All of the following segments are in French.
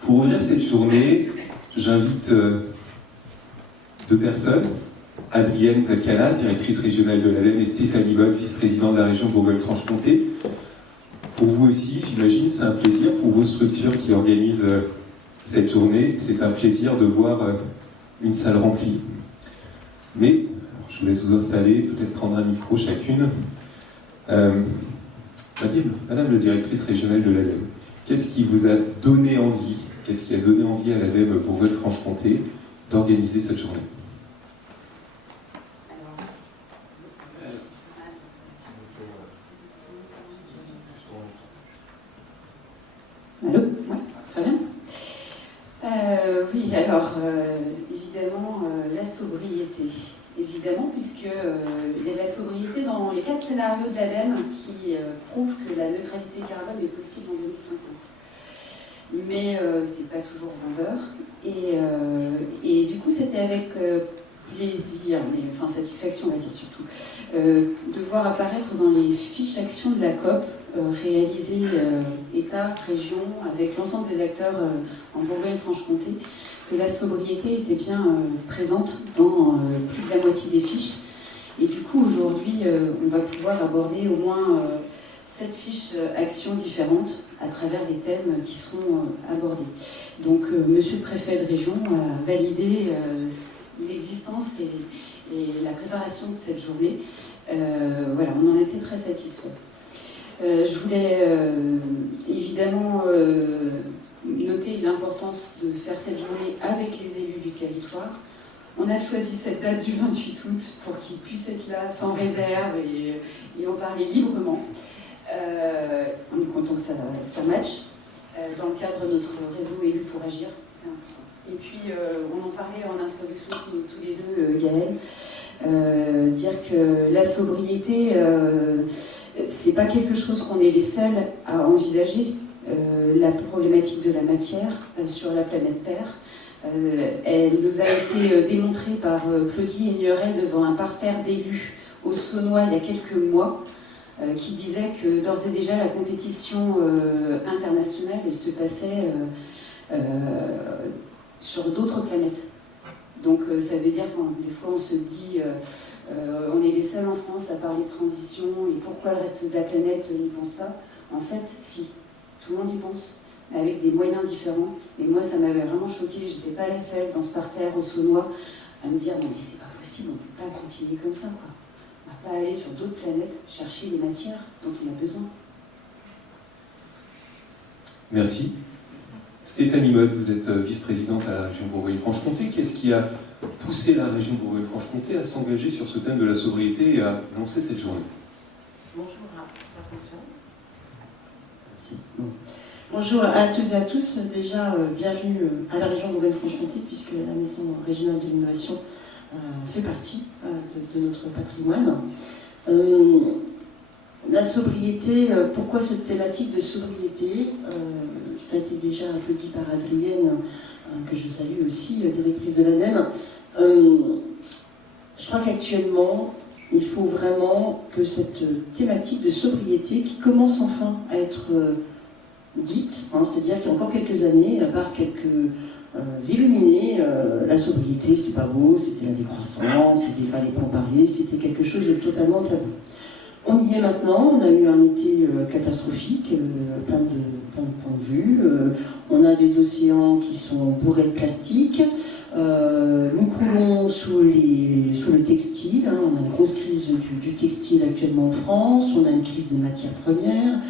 Pour ouvrir cette journée, j'invite deux personnes, Adrienne Zakala, directrice régionale de l'ADEME, et Stéphanie Boll, vice-présidente de la région Bourgogne-Franche-Comté. Pour vous aussi, j'imagine, c'est un plaisir, pour vos structures qui organisent cette journée, c'est un plaisir de voir une salle remplie. Mais, je vous laisse vous installer, peut-être prendre un micro chacune. Madame la directrice régionale de l'ADEME, qu'est-ce qui vous a donné envie, qu'est-ce qui a donné envie à l'ADEME Bourgogne-Franche-Comté d'organiser cette journée? Allô? Oui, très bien. Oui, alors, évidemment, la sobriété. Évidemment, puisque il y a de la sobriété dans les 4 scénarios de l'ADEME qui prouvent que la neutralité carbone est possible en 2050. Mais c'est pas toujours vendeur. Et du coup, c'était avec plaisir, mais enfin satisfaction, on va dire surtout, de voir apparaître dans les fiches actions de la COP réalisées État, région, avec l'ensemble des acteurs en Bourgogne-Franche-Comté, que la sobriété était bien présente dans plus de la moitié des fiches. Et du coup, aujourd'hui, on va pouvoir aborder au moins 7 fiches actions différentes à travers les thèmes qui seront abordés. Donc, monsieur le préfet de région a validé l'existence et la préparation de cette journée. Voilà, on en était très satisfaits. Je voulais évidemment noter l'importance de faire cette journée avec les élus du territoire. On a choisi cette date du 28 août pour qu'ils puissent être là sans réserve et en parler librement. On est content que ça matche dans le cadre de notre réseau Élus pour Agir, c'était important. Et puis on en parlait en introduction tous les deux, Gaël, dire que la sobriété, c'est pas quelque chose qu'on est les seuls à envisager. La problématique de la matière sur la planète Terre, elle nous a été démontrée par Claudie Aigneret devant un parterre d'élus au Saunois il y a quelques mois, qui disait que d'ores et déjà la compétition internationale elle se passait sur d'autres planètes. Donc ça veut dire que des fois on se dit on est les seuls en France à parler de transition et pourquoi le reste de la planète n'y pense pas? En fait, si, tout le monde y pense, mais avec des moyens différents. Et moi ça m'avait vraiment choquée, j'étais pas la seule dans ce parterre au Saunois à me dire non mais c'est pas possible, on peut pas continuer comme ça quoi. On va pas aller sur d'autres planètes chercher les matières dont on a besoin. Merci. Stéphanie Boll, vous êtes vice-présidente à la région Bourgogne-Franche-Comté. Qu'est-ce qui a poussé la région Bourgogne-Franche-Comté à s'engager sur ce thème de la sobriété et à lancer cette journée? Bonjour, ça fonctionne? Merci. Bon. Bonjour à tous et à tous. Déjà, bienvenue à la région Bourgogne-Franche-Comté, puisque la Maison régionale de l'innovation fait partie de notre patrimoine. La sobriété, pourquoi cette thématique de sobriété? Ça a été déjà un peu dit par Adrienne, que je salue aussi, directrice de l'ADEME. Je crois qu'actuellement, il faut vraiment que cette thématique de sobriété, qui commence enfin à être dite, c'est-à-dire qu'il y a encore quelques années, à part quelques illuminés, la sobriété, c'était pas beau, c'était la décroissance, il fallait pas en parler, c'était quelque chose de totalement tabou. On y est maintenant, on a eu un été catastrophique, plein de points de vue. On a des océans qui sont bourrés de plastique. Nous croulons sous le textile. On a une grosse crise du textile actuellement en France. On a une crise des matières premières.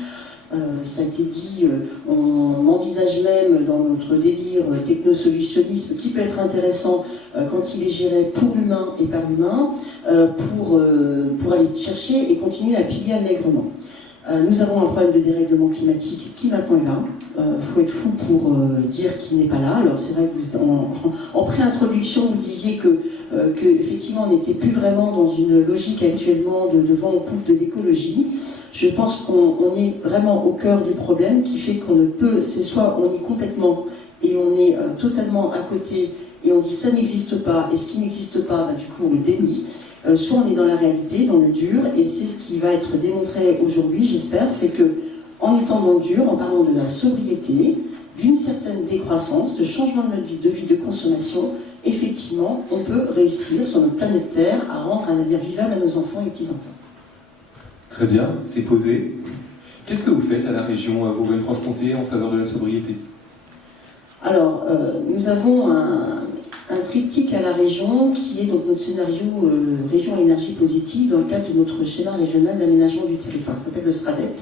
Ça a été dit, on envisage même dans notre délire technosolutionnisme, qui peut être intéressant quand il est géré pour l'humain et par l'humain, pour aller chercher et continuer à piller allègrement. Nous avons un problème de dérèglement climatique qui maintenant est là. Faut être fou pour dire qu'il n'est pas là. Alors c'est vrai que vous, en pré-introduction, vous disiez que effectivement on n'était plus vraiment dans une logique actuellement de vent en poupe de l'écologie. Je pense qu'on est vraiment au cœur du problème qui fait qu'on ne peut, c'est soit on y est complètement et on est totalement à côté et on dit ça n'existe pas et ce qui n'existe pas, du coup on le dénie. Soit on est dans la réalité, dans le dur, et c'est ce qui va être démontré aujourd'hui, j'espère, c'est que en étant dans le dur, en parlant de la sobriété, d'une certaine décroissance, de changement de notre vie, de consommation, effectivement, on peut réussir sur notre planète Terre à rendre un avenir vivable à nos enfants et petits-enfants. Très bien, c'est posé. Qu'est-ce que vous faites à la région Bourgogne-Franche-Comté en faveur de la sobriété? Alors, nous avons un triptyque à la région qui est donc notre scénario région énergie positive dans le cadre de notre schéma régional d'aménagement du territoire, qui s'appelle le SRADET,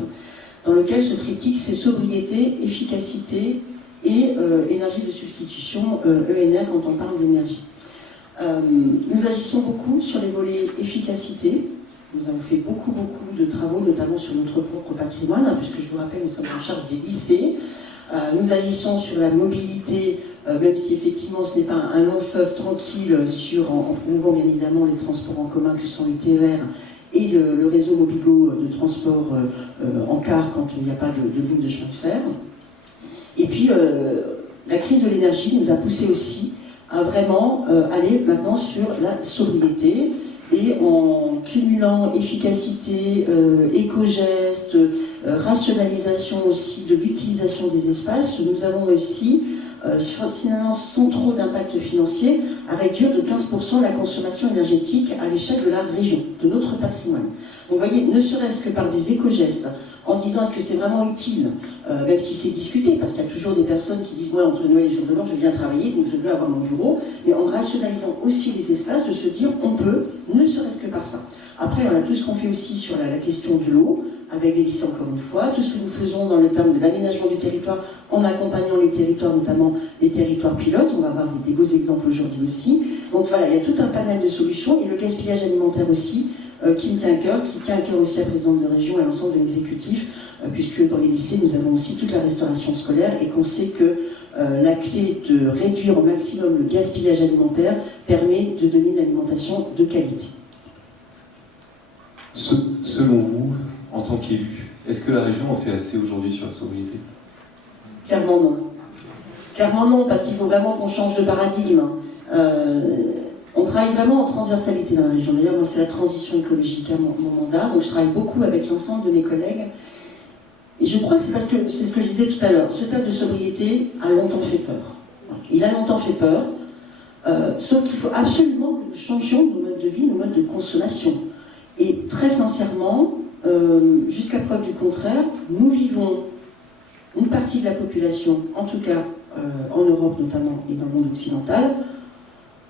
dans lequel ce triptyque c'est sobriété, efficacité et énergie de substitution, ENR quand on parle d'énergie. Nous agissons beaucoup sur les volets efficacité. Nous avons fait beaucoup de travaux, notamment sur notre propre patrimoine, puisque je vous rappelle, nous sommes en charge des lycées. Nous agissons sur la mobilité, même si effectivement ce n'est pas un long fleuve tranquille, en promouvant bien évidemment les transports en commun que sont les TER et le réseau Mobigo de transport en car quand il n'y a pas de ligne de chemin de fer. Et puis la crise de l'énergie nous a poussé aussi à vraiment aller maintenant sur la sobriété. Et en cumulant efficacité, éco-gestes, rationalisation aussi de l'utilisation des espaces, nous avons réussi, finalement sans trop d'impact financier, à réduire de 15% la consommation énergétique à l'échelle de la région, de notre patrimoine. Donc vous voyez, ne serait-ce que par des éco-gestes, en se disant est-ce que c'est vraiment utile, même si c'est discuté, parce qu'il y a toujours des personnes qui disent moi entre Noël et jour de l'an je viens travailler, donc je veux avoir mon bureau, mais en rationalisant aussi les espaces, de se dire on peut, ne serait-ce que par ça. Après, on a tout ce qu'on fait aussi sur la question de l'eau, avec les lycées encore une fois, tout ce que nous faisons dans le terme de l'aménagement du territoire, en accompagnant les territoires, notamment les territoires pilotes, on va avoir des beaux exemples aujourd'hui aussi. Donc voilà, il y a tout un panel de solutions, et le gaspillage alimentaire aussi, qui me tient à cœur, qui tient à cœur aussi à la présidente de région et à l'ensemble de l'exécutif, puisque dans les lycées, nous avons aussi toute la restauration scolaire et qu'on sait que la clé de réduire au maximum le gaspillage alimentaire permet de donner une alimentation de qualité. Selon vous, en tant qu'élu, est-ce que la région en fait assez aujourd'hui sur la sobriété? Clairement non. Clairement non, parce qu'il faut vraiment qu'on change de paradigme. On travaille vraiment en transversalité dans la région. D'ailleurs, moi, c'est la transition écologique à mon mandat, donc je travaille beaucoup avec l'ensemble de mes collègues. Et je crois que c'est parce que, c'est ce que je disais tout à l'heure, ce thème de sobriété a longtemps fait peur. Il a longtemps fait peur, sauf qu'il faut absolument que nous changions nos modes de vie, nos modes de consommation. Et très sincèrement, jusqu'à preuve du contraire, nous vivons une partie de la population, en tout cas en Europe notamment et dans le monde occidental,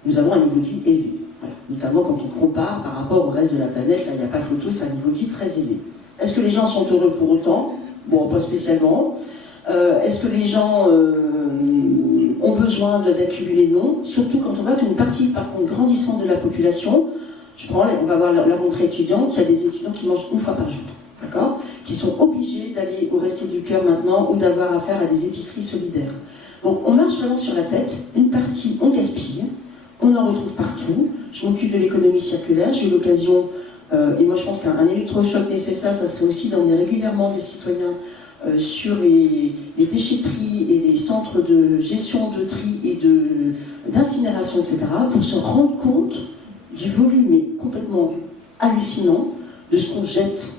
nous avons un niveau de vie élevé. Voilà. Notamment quand on compare par rapport au reste de la planète, là il n'y a pas photo, c'est un niveau de vie très élevé. Est-ce que les gens sont heureux pour autant? Bon, pas spécialement. Est-ce que les gens ont besoin d'accumuler? Non. Surtout quand on voit qu'une partie, par contre, grandissante de la population, on va voir la rentrée étudiante, il y a des étudiants qui mangent une fois par jour, d'accord, qui sont obligés d'aller au Resto du Cœur maintenant ou d'avoir affaire à des épiceries solidaires. Donc on marche vraiment sur la tête, une partie on gaspille, on en retrouve partout. Je m'occupe de l'économie circulaire, j'ai eu l'occasion, et moi je pense qu'un électrochoc nécessaire, ça serait aussi d'emmener régulièrement des citoyens sur les déchetteries et les centres de gestion de tri et d'incinération, etc., pour se rendre compte du volume mais complètement hallucinant de ce qu'on jette.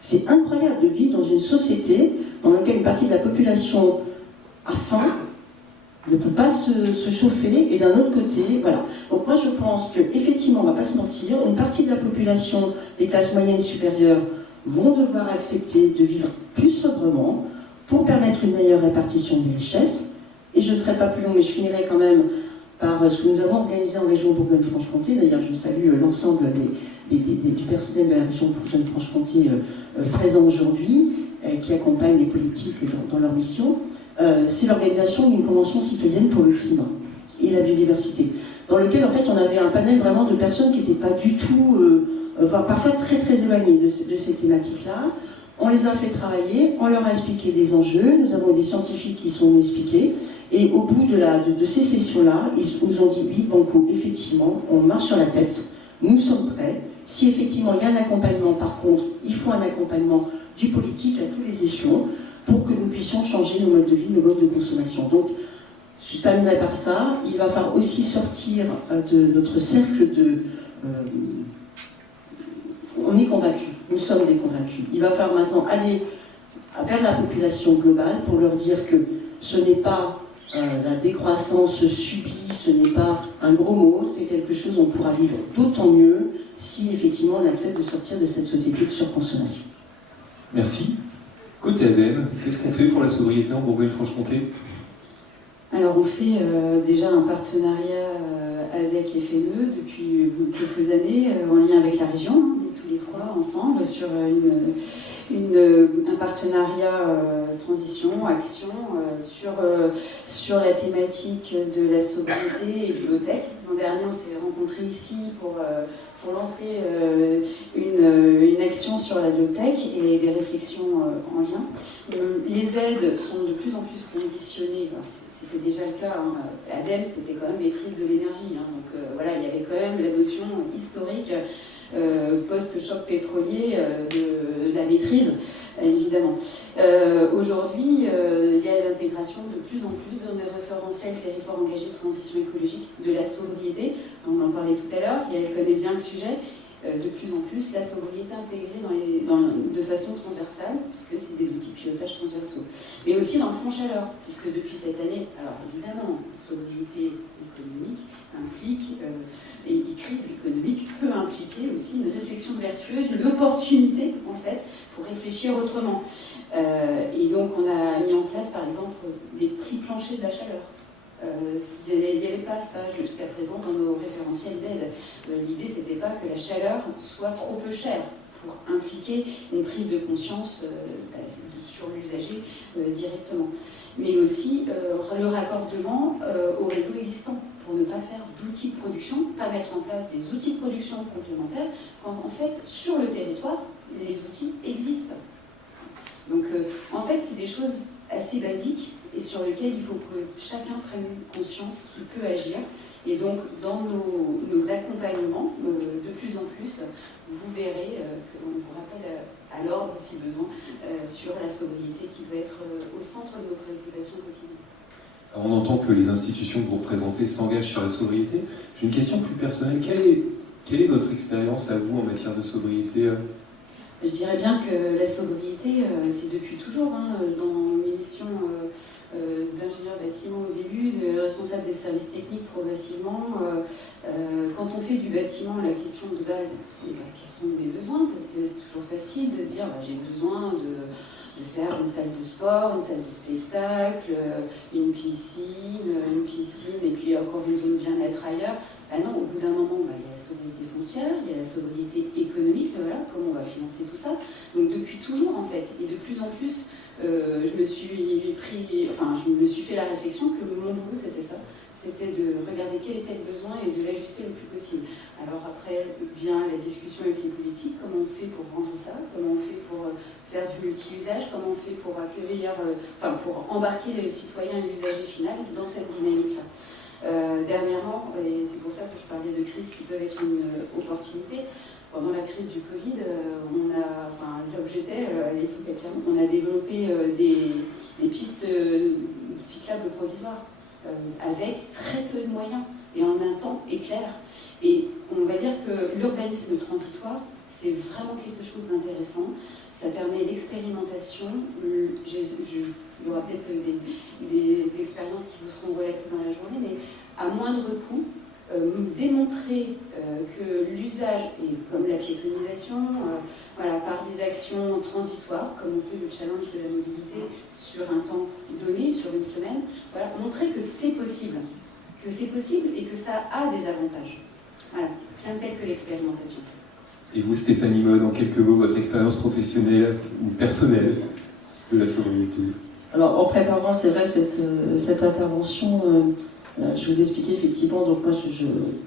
C'est incroyable de vivre dans une société dans laquelle une partie de la population a faim, ne peut pas se chauffer, et d'un autre côté, voilà. Donc moi je pense qu'effectivement, on ne va pas se mentir, une partie de la population, les classes moyennes supérieures, vont devoir accepter de vivre plus sobrement pour permettre une meilleure répartition des richesses. Et je ne serai pas plus long, mais je finirai quand même par ce que nous avons organisé en région Bourgogne-Franche-Comté. D'ailleurs, je salue l'ensemble du personnel de la région Bourgogne-Franche-Comté présent aujourd'hui, qui accompagne les politiques dans leur mission. C'est l'organisation d'une convention citoyenne pour le climat et la biodiversité, dans lequel en fait on avait un panel vraiment de personnes qui n'étaient pas du tout, parfois très très éloignées de ces thématiques-là. On les a fait travailler, on leur a expliqué des enjeux, nous avons des scientifiques qui sont expliqués, et au bout de ces sessions-là, ils nous ont dit oui, banco, effectivement, on marche sur la tête, nous sommes prêts. Si effectivement il y a un accompagnement, par contre, il faut un accompagnement du politique à tous les échelons, pour que nous puissions changer nos modes de vie, nos modes de consommation. Donc, je terminerai par ça. Il va falloir aussi sortir de notre cercle de... on est convaincus, nous sommes des convaincus. Il va falloir maintenant aller vers la population globale pour leur dire que ce n'est pas la décroissance subie, ce n'est pas un gros mot, c'est quelque chose où on pourra vivre d'autant mieux si effectivement on accepte de sortir de cette société de surconsommation. Merci. Côté ADEME, qu'est-ce qu'on fait pour la sobriété en Bourgogne-Franche-Comté? Alors on fait déjà un partenariat avec FME depuis quelques années, en lien avec la région, hein, tous les trois ensemble, sur un partenariat transition, action, sur la thématique de la sobriété et du low-tech. L'an dernier, on s'est rencontrés ici pour lancer une action sur la low-tech et des réflexions en lien. Les aides sont de plus en plus conditionnées. C'était déjà le cas. Hein. L'ADEME, c'était quand même maîtrise de l'énergie. Hein. Donc voilà, il y avait quand même la notion historique post-choc pétrolier de la maîtrise, évidemment. Aujourd'hui, il y a l'intégration de plus en plus dans les référentiels territoires engagés de transition écologique, de la sobriété. On en parlait tout à l'heure, elle connaît bien le sujet. De plus en plus, la sobriété intégrée de façon transversale, puisque c'est des outils de pilotage transversaux. Mais aussi dans le fonds chaleur, puisque depuis cette année, alors évidemment, sobriété économique implique, et crise économique peut impliquer aussi une réflexion vertueuse, une opportunité en fait, pour réfléchir autrement. Et donc on a mis en place par exemple des prix planchers de la chaleur. Il n'y avait pas ça jusqu'à présent dans nos référentiels d'aide. L'idée, c'était pas que la chaleur soit trop peu chère pour impliquer une prise de conscience sur l'usager directement. Mais aussi le raccordement au réseau existant pour ne pas faire d'outils de production, pas mettre en place des outils de production complémentaires quand en fait, sur le territoire, les outils existent. Donc en fait, c'est des choses assez basiques et sur lesquels il faut que chacun prenne conscience qu'il peut agir. Et donc, dans nos accompagnements, de plus en plus, vous verrez qu'on vous rappelle à l'ordre, si besoin, sur la sobriété qui doit être au centre de nos préoccupations quotidiennes. Alors, on entend que les institutions que vous représentez s'engagent sur la sobriété. J'ai une question plus personnelle. Quelle est votre expérience à vous en matière de sobriété? Je dirais bien que la sobriété, c'est depuis toujours, hein, dans mes missions d'ingénieur bâtiment au début, de responsable des services techniques progressivement. Quand on fait du bâtiment, la question de base, c'est quels sont mes besoins, parce que c'est toujours facile de se dire j'ai besoin de faire une salle de sport, une salle de spectacle, une piscine, et puis encore une zone bien-être ailleurs. Ben non, au bout d'un moment, il y a la sobriété foncière, il y a la sobriété économique, voilà, comment on va financer tout ça. Donc depuis toujours en fait, et de plus en plus, je me suis fait la réflexion que mon boulot c'était ça, c'était de regarder quel était le besoin et de l'ajuster le plus possible. Alors après vient la discussion avec les politiques, comment on fait pour vendre ça, comment on fait pour faire du multi-usage, comment on fait pour accueillir, pour embarquer le citoyen et l'usager final dans cette dynamique-là. Dernièrement, et c'est pour ça que je parlais de crises qui peuvent être une opportunité, pendant la crise du Covid, là où j'étais à l'époque à Clermont, on a développé des pistes cyclables provisoires avec très peu de moyens et en un temps éclair. Et on va dire que l'urbanisme transitoire, c'est vraiment quelque chose d'intéressant. Ça permet l'expérimentation. Il y aura peut-être des expériences qui vous seront relatées dans la journée, mais à moindre coût, démontrer que l'usage, et comme la piétonisation, par des actions transitoires, comme on fait le challenge de la mobilité sur un temps donné, sur une semaine, montrer que c'est possible et que ça a des avantages. Voilà, rien de tel que l'expérimentation. Et vous, Stéphanie Maud, en quelques mots, votre expérience professionnelle ou personnelle de la sobriété? Alors, en préparant, c'est vrai, cette intervention, je vous expliquais effectivement, donc moi,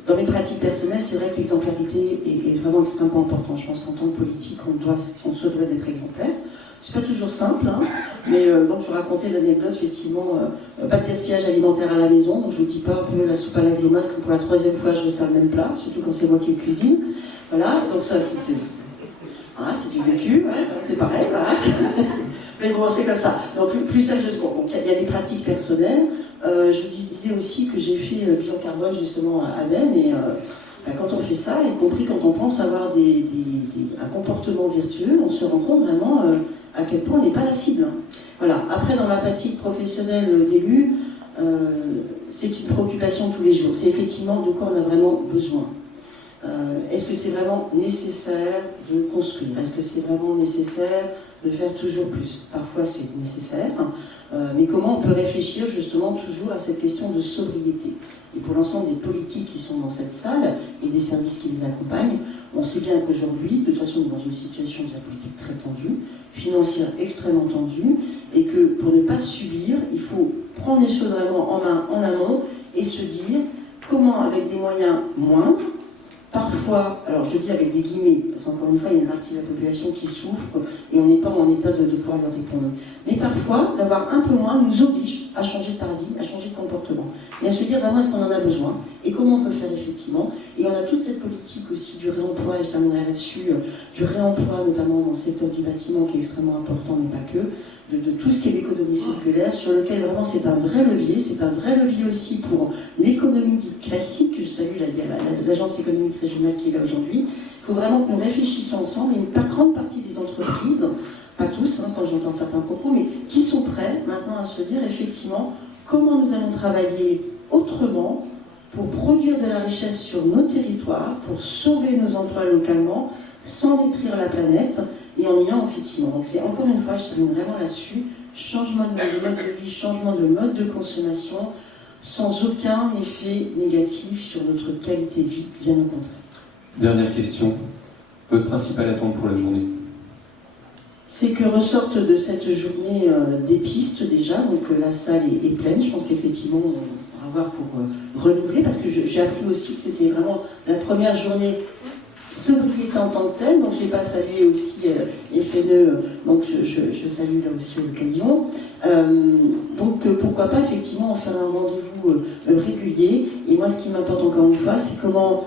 dans mes pratiques personnelles, c'est vrai que l'exemplarité est vraiment extrêmement importante. Je pense qu'en tant que politique, on se doit d'être exemplaire. C'est pas toujours simple, hein, mais donc je racontais l'anecdote, effectivement, pas de gaspillage alimentaire à la maison, donc je vous dis pas un peu la soupe à la grimace comme pour la 3e fois je ressers le même plat, surtout quand c'est moi qui le cuisine. Voilà, donc ça c'était... Voilà, c'est du vécu, ouais, c'est pareil, voilà. Mais bon, c'est comme ça. Donc plus sérieusement, donc il y a des pratiques personnelles. Je vous disais aussi que j'ai fait bilan carbone justement à ADEME, et quand on fait ça, y compris quand on pense avoir un comportement vertueux, on se rend compte vraiment à quel point on n'est pas la cible. Voilà. Après, dans ma pratique professionnelle d'élu, c'est une préoccupation tous les jours. C'est effectivement de quoi on a vraiment besoin. Est-ce que c'est vraiment nécessaire de construire? Est-ce que c'est vraiment nécessaire de faire toujours plus? Parfois c'est nécessaire, mais comment on peut réfléchir justement toujours à cette question de sobriété? Et pour l'ensemble des politiques qui sont dans cette salle et des services qui les accompagnent, on sait bien qu'aujourd'hui, de toute façon, on est dans une situation géopolitique très tendue, financière extrêmement tendue, et que pour ne pas subir, il faut prendre les choses vraiment en main en amont et se dire comment, avec des moyens moindres, parfois, alors je dis avec des guillemets, parce qu'encore une fois, il y a une partie de la population qui souffre et on n'est pas en état de pouvoir leur répondre. Mais parfois, d'avoir un peu moins nous oblige à changer de paradigme, à changer de comportement. Et à se dire vraiment est-ce qu'on en a besoin et comment on peut le faire effectivement. Et on a toute cette politique aussi du réemploi, et je terminerai là-dessus, du réemploi notamment dans le secteur du bâtiment qui est extrêmement important, mais pas que, de tout ce qui est l'économie circulaire, sur lequel vraiment c'est un vrai levier aussi pour l'économie dite classique. Je salue l'agence économique régionale qui est là aujourd'hui. Il faut vraiment que nous réfléchissions ensemble, et une grande partie des entreprises, pas tous, quand j'entends certains propos, mais qui sont prêts maintenant à se dire effectivement comment nous allons travailler autrement pour produire de la richesse sur nos territoires, pour sauver nos emplois localement, sans détruire la planète, et en ayant effectivement. Donc c'est encore une fois, je termine vraiment là-dessus, changement de mode de vie, changement de mode de consommation, sans aucun effet négatif sur notre qualité de vie, bien au contraire. Dernière question, votre principale attente pour la journée? C'est que ressortent de cette journée des pistes déjà, donc la salle est pleine, je pense qu'effectivement on va voir pour renouveler, parce que j'ai appris aussi que c'était vraiment la première journée sobriété en tant que telle, donc je n'ai pas salué aussi FNE, donc je salue là aussi l'occasion. Donc pourquoi pas effectivement en faire un rendez-vous régulier, et moi ce qui m'importe encore une fois, c'est comment,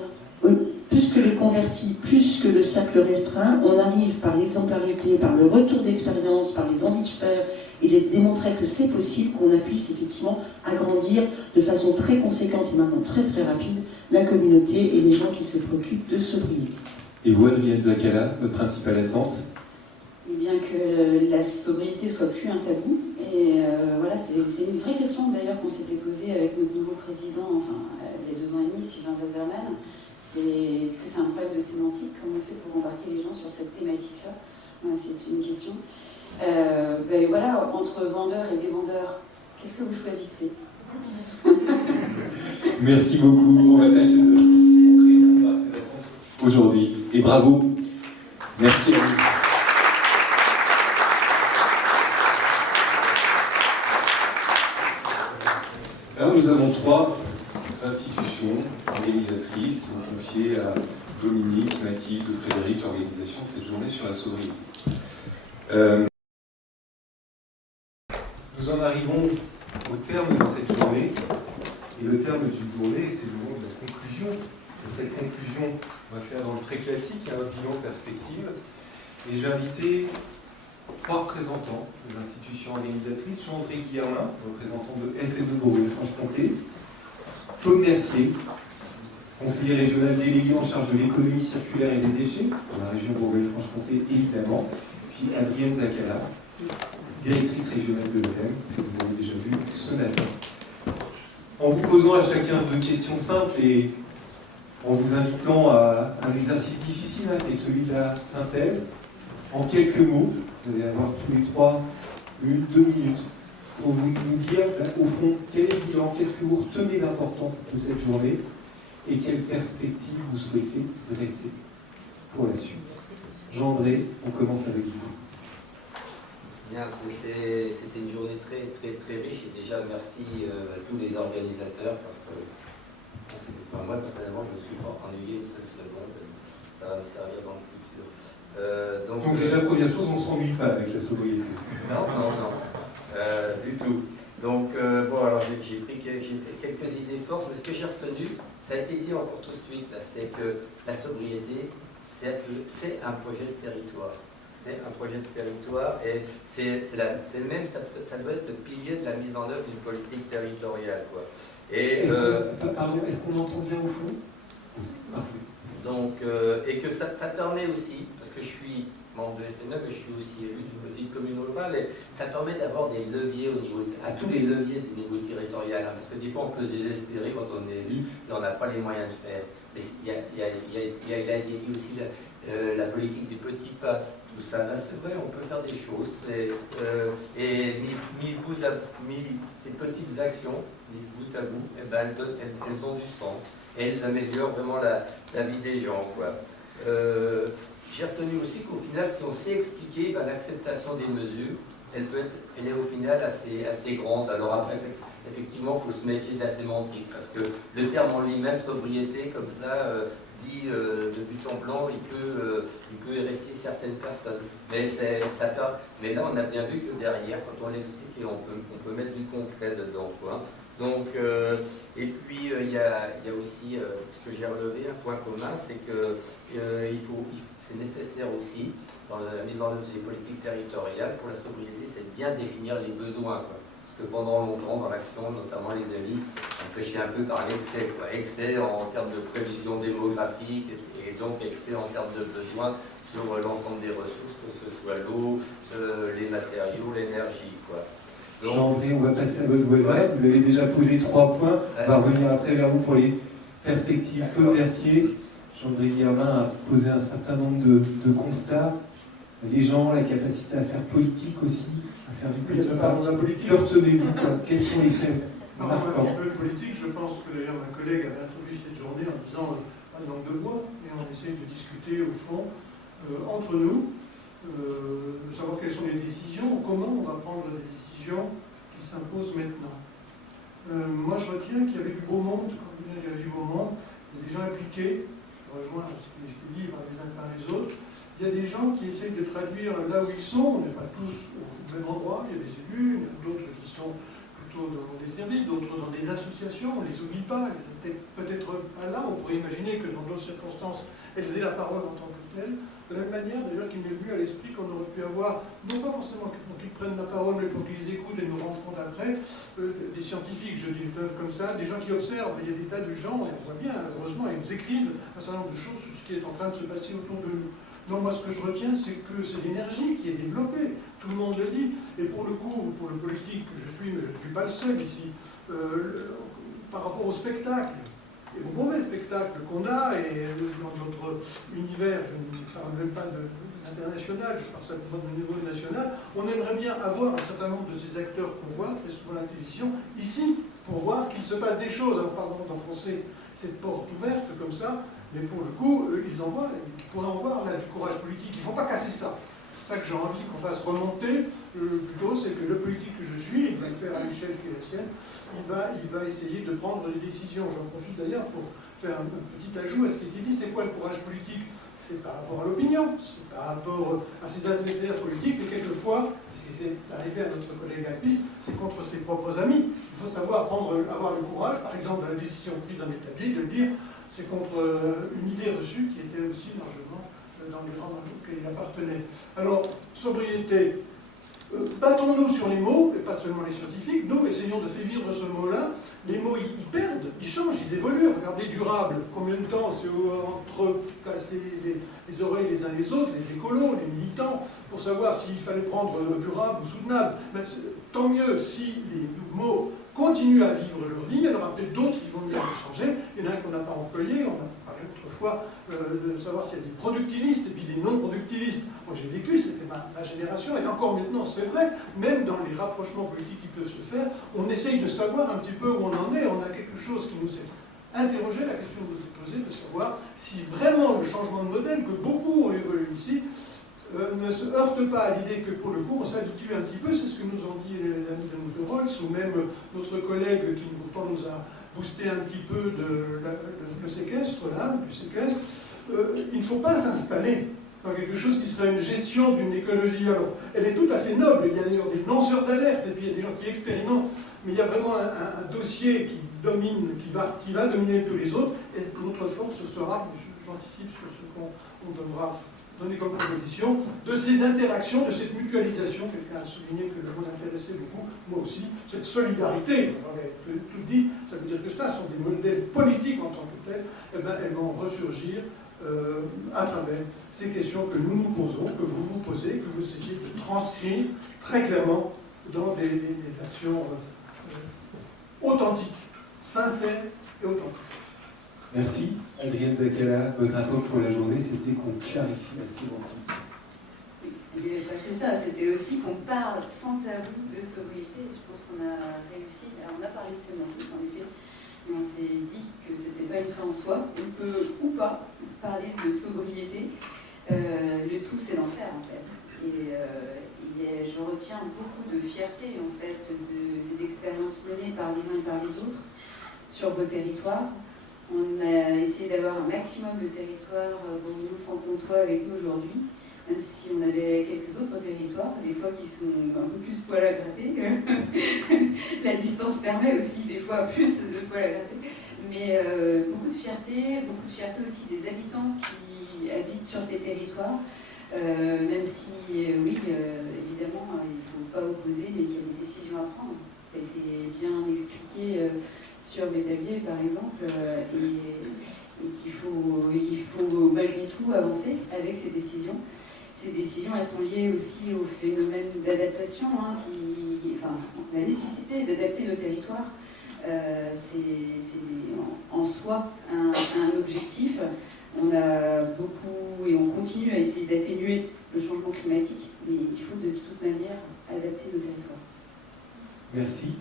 plus que les convertis, plus que le cercle restreint, on arrive par l'exemplarité, par le retour d'expérience, par les envies de faire, et de démontrer que c'est possible, qu'on puisse effectivement agrandir de façon très conséquente et maintenant très très rapide la communauté et les gens qui se préoccupent de sobriété. Et vous, Adrienne Zakala, votre principale attente? Eh bien que la sobriété soit plus un tabou. Et voilà, c'est une vraie question d'ailleurs qu'on s'était posée avec notre nouveau président, enfin il y a 2 ans et demi, Sylvain Wasserman. Est-ce que c'est un problème de sémantique? Comment on fait pour embarquer les gens sur cette thématique-là? C'est une question. Voilà, entre vendeurs et dévendeurs, qu'est-ce que vous choisissez? Merci beaucoup. On va tâcher de répondre à ces attentes aujourd'hui. Et bravo. Merci à vous. Alors nous avons 3 institutions organisatrices qui ont confié à Dominique, Mathilde, Frédéric l'organisation de cette journée sur la sobriété. Nous en arrivons au terme de cette journée, et le terme d'une journée, c'est le moment de la conclusion. De cette conclusion, on va faire dans le très classique, un bilan perspective, et je vais inviter 3 représentants des institutions organisatrices: Jean-André Guillermin, représentant de FNE Bourgogne-Franche-Comté, Claude Mercier, conseiller régional délégué en charge de l'économie circulaire et des déchets, dans la région Bourgogne-Franche-Comté évidemment, puis Adrienne Zakala, directrice régionale de l'EM, que vous avez déjà vu ce matin. En vous posant à chacun 2 questions simples et en vous invitant à un exercice difficile, qui est celui de la synthèse, en quelques mots, vous allez avoir tous les 3 2 minutes pour vous nous dire, au fond, quel est le bilan, qu'est-ce que vous retenez d'important de cette journée et quelles perspectives vous souhaitez dresser pour la suite. Jean-André, on commence avec vous. Bien, c'était une journée très, très, très riche, et déjà merci à tous les organisateurs, parce que c'était pas moi personnellement, je ne me suis pas ennuyé une seule seconde, ça va me servir dans le futur. Donc déjà, première chose, on ne s'ennuie pas avec la sobriété. Non, du tout. Donc bon, alors j'ai pris quelques idées forces, mais ce que j'ai retenu, ça a été dit encore tout de suite, c'est que la sobriété, c'est un projet de territoire. C'est un projet de territoire, et ça doit être le pilier de la mise en œuvre d'une politique territoriale, quoi. Et est-ce qu'on entend bien au fond? donc, et que ça permet aussi, parce que je suis membre de FNE, mais je suis aussi élu d'une petite commune rurale, et ça permet d'avoir des leviers à tous les leviers du niveau territorial, hein, parce que des fois on peut désespérer quand on est élu et on n'a pas les moyens de faire. Mais il a dit aussi la politique des petits pas, tout ça, là c'est vrai, on peut faire des choses, et ces petites actions, mises bout à bout, eh ben, elles ont du sens, et elles améliorent vraiment la vie des gens, quoi. J'ai retenu aussi qu'au final, si on sait expliquer, ben, l'acceptation des mesures, elle est au final assez grande. Alors après, effectivement, il faut se méfier de la sémantique, parce que le terme en lui-même, sobriété, comme ça, dit de but en blanc, il peut hérétier certaines personnes. Mais là, on a bien vu que derrière, quand on l'explique, on peut mettre du concret dedans, quoi. Donc, et puis il y a aussi, ce que j'ai relevé, un point commun, c'est que c'est nécessaire aussi, dans la mise en œuvre de ces politiques territoriales, pour la sobriété, c'est de bien définir les besoins, quoi. Parce que pendant longtemps, dans l'action, notamment les élus, on pêchait un peu par l'excès, quoi. Excès en termes de prévision démographique, et donc excès en termes de besoins sur l'ensemble des ressources, que ce soit l'eau, les matériaux, l'énergie, quoi. Jean-André, on va passer à votre voisin. Ouais. Vous avez déjà posé 3 points. On va revenir après vers vous pour les perspectives. Claude Mercier, Jean-André Guillermin a posé un certain nombre de constats. Les gens, la capacité à faire politique aussi, à faire du petit pas. Que retenez-vous, quoi? Quels sont les faits? Un petit peu de politique, je pense que d'ailleurs ma collègue avait introduit cette journée en disant un langue de bois, et on essaye de discuter au fond entre nous, savoir quelles sont les décisions, comment on va prendre les décisions qui s'imposent maintenant. Moi je retiens qu'il y avait du beau monde, quand il y avait du beau monde, il y a des gens impliqués, je rejoins ce qui est dit par les uns par les autres, il y a des gens qui essayent de traduire là où ils sont, on n'est pas tous au même endroit, il y a des élus, il y a d'autres qui sont plutôt dans des services, d'autres dans des associations, on ne les oublie pas, elles étaient peut-être pas là, on pourrait imaginer que dans d'autres circonstances, elles aient la parole en tant que telles. De la même manière, d'ailleurs, qu'il m'est venu à l'esprit qu'on aurait pu avoir, non pas forcément pour qu'ils prennent la parole, mais pour qu'ils les écoutent et nous rendent compte après, des scientifiques, je dis comme ça, des gens qui observent, il y a des tas de gens, et on voit bien, heureusement, ils nous écrivent un certain nombre de choses sur ce qui est en train de se passer autour de nous. Donc moi, ce que je retiens, c'est que c'est l'énergie qui est développée, tout le monde le dit, et pour le coup, pour le politique que je suis, mais je ne suis pas le seul ici, par rapport au spectacle, et au mauvais spectacle qu'on a, et dans notre univers, je ne parle même pas de l'international, je parle simplement du niveau national, on aimerait bien avoir un certain nombre de ces acteurs qu'on voit, très souvent à la télévision, ici, pour voir qu'il se passe des choses. Alors pardon d'enfoncer cette porte ouverte comme ça, mais pour le coup, ils pourraient en voir là, du courage politique. Il ne faut pas casser ça. C'est ça que j'ai envie qu'on fasse remonter, plutôt, c'est que le politique que je suis, il va le faire à l'échelle qui est la sienne, il va essayer de prendre des décisions. J'en profite d'ailleurs pour faire un petit ajout à ce qui était dit. C'est quoi le courage politique? C'est par rapport à l'opinion, c'est par rapport à ses adversaires politiques, mais quelquefois, ce qui est arrivé à notre collègue Alpi, c'est contre ses propres amis. Il faut savoir avoir le courage, par exemple dans la décision prise d'un établi, de dire c'est contre une idée reçue qui était aussi largement dans les rangs auxquels il appartenait. Alors, sobriété, battons-nous sur les mots, et pas seulement les scientifiques, nous essayons de faire vivre ce mot-là. Les mots, ils perdent, ils changent, ils évoluent. Regardez, durable, combien de temps c'est entre casser les oreilles les uns les autres, les écolos, les militants, pour savoir s'il fallait prendre durable ou soutenable. Mais tant mieux si les mots continuent à vivre leur vie, il y en aura peut-être d'autres qui vont venir les changer. Il y en a un qu'on n'a pas employé, on a parlé autrefois de savoir s'il y a des productivistes et puis des non-productivistes. Moi j'ai vécu, c'était ma génération, et encore maintenant c'est vrai, même dans les rapprochements politiques qui peuvent se faire, on essaye de savoir un petit peu où on en est, on a quelque chose qui nous est interrogé, la question que vous vous posez, de savoir si vraiment le changement de modèle que beaucoup ont évolué ici, ne se heurte pas à l'idée que pour le coup on s'habitue un petit peu, c'est ce que nous ont dit les amis de Motorolz, ou même notre collègue qui pourtant nous a boosté un petit peu le séquestre, là, du séquestre. Il ne faut pas s'installer dans quelque chose qui serait une gestion d'une écologie. Alors, elle est tout à fait noble, il y a d'ailleurs des lanceurs d'alerte, et puis il y a des gens qui expérimentent, mais il y a vraiment un dossier qui domine, qui va dominer tous les autres, et notre force sera, j'anticipe sur ce qu'on devra donner comme proposition, de ces interactions, de cette mutualisation. Quelqu'un a souligné que le mot intéressait beaucoup, moi aussi, cette solidarité, on avait tout dit, ça veut dire que ça sont des modèles politiques en tant que tels, eh ben, elles vont ressurgir à travers ces questions que nous nous posons, que vous vous posez, que vous essayez de transcrire très clairement dans des actions authentiques, sincères et authentiques. Merci. Adrienne Zakala, votre attente pour la journée, c'était qu'on clarifie la sémantique. Il n'y avait pas que ça, c'était aussi qu'on parle sans tabou de sobriété. Je pense qu'on a réussi. Alors on a parlé de sémantique en effet, mais on s'est dit que c'était pas une fin en soi. On peut ou pas parler de sobriété. Le tout c'est d'en faire en fait. Et je retiens beaucoup de fierté en fait des expériences menées par les uns et par les autres sur vos territoires. On a essayé d'avoir un maximum de territoires bourguignons-franc-comtois avec nous aujourd'hui, même si on avait quelques autres territoires, des fois qui sont un peu plus poil à gratter. La distance permet aussi des fois plus de poil à gratter. Mais beaucoup de fierté aussi des habitants qui habitent sur ces territoires, même si, oui, évidemment, il ne faut pas opposer, mais qu'il y a des décisions à prendre. Ça a été bien expliqué sur Métabier, par exemple, et qu'il faut malgré tout avancer avec ces décisions. Ces décisions, elles sont liées aussi au phénomène d'adaptation, hein, enfin, la nécessité d'adapter nos territoires. C'est en soi un objectif. On a beaucoup et on continue à essayer d'atténuer le changement climatique, mais il faut de toute manière adapter nos territoires. Merci.